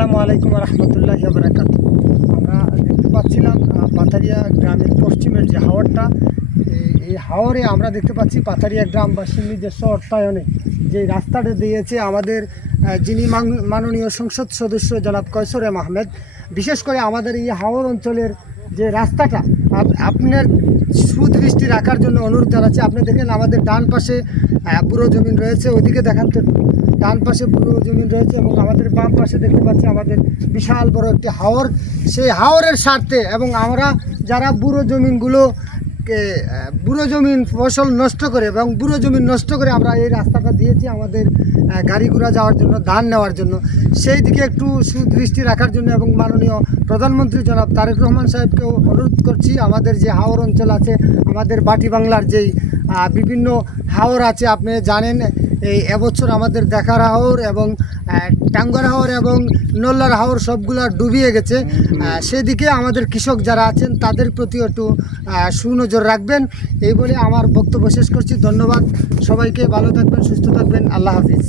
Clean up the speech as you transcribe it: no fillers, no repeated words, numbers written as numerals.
আসসালামু আলাইকুম রহমতুল্লাহি ওয়া বারাকাতুহু। আমরা দেখতে পাচ্ছিলাম পাথারিয়া গ্রামের পশ্চিমের যে হাওরটা, এই হাওরে আমরা দেখতে পাচ্ছি পাথারিয়া গ্রামবাসীর নিজস্ব অর্থায়নে যে রাস্তাটা দিয়েছে আমাদের যিনি মাননীয় সংসদ সদস্য জনাব কয়সর এম আহমেদ। বিশেষ করে আমাদের এই হাওর অঞ্চলের যে রাস্তাটা আপনার সুদৃষ্টি রাখার জন্য অনুরোধ জানাচ্ছি। আপনি দেখেন আমাদের ডান পাশে পুরো জমিন রয়েছে, ওইদিকে দেখান তো, ডান পাশে পুরো জমিন রয়েছে এবং আমাদের বাম পাশে দেখতে পাচ্ছি আমাদের বিশাল বড় একটি হাওর। সেই হাওরের স্বার্থে এবং আমরা যারা বুড়ো জমিন ফসল নষ্ট করে এবং বুড়ো জমিন নষ্ট করে আমরা এই রাস্তাটা দিয়েছি আমাদের গাড়ি ঘোড়া যাওয়ার জন্য, ধান নেওয়ার জন্য। সেই দিকে একটু সুদৃষ্টি রাখার জন্য এবং মাননীয় প্রধানমন্ত্রী জনাব তারেক রহমান সাহেবকেও অনুরোধ করছি, আমাদের যে হাওর অঞ্চল আছে, আমাদের বাটি বাংলার যেই বিভিন্ন হাওর আছে, আপনি জানেন এই এবছর আমাদের দেখার হাওর এবং টাঙ্গর হাওর এবং নল্লার হাওর সবগুলো ডুবিয়ে গেছে। সেদিকে আমাদের কৃষক যারা আছেন তাদের প্রতি একটু সুনজর রাখবেন, এই বলে আমার বক্তব্য শেষ করছি। ধন্যবাদ সবাইকে, ভালো থাকবেন, সুস্থ থাকবেন, আল্লাহ হাফিজ।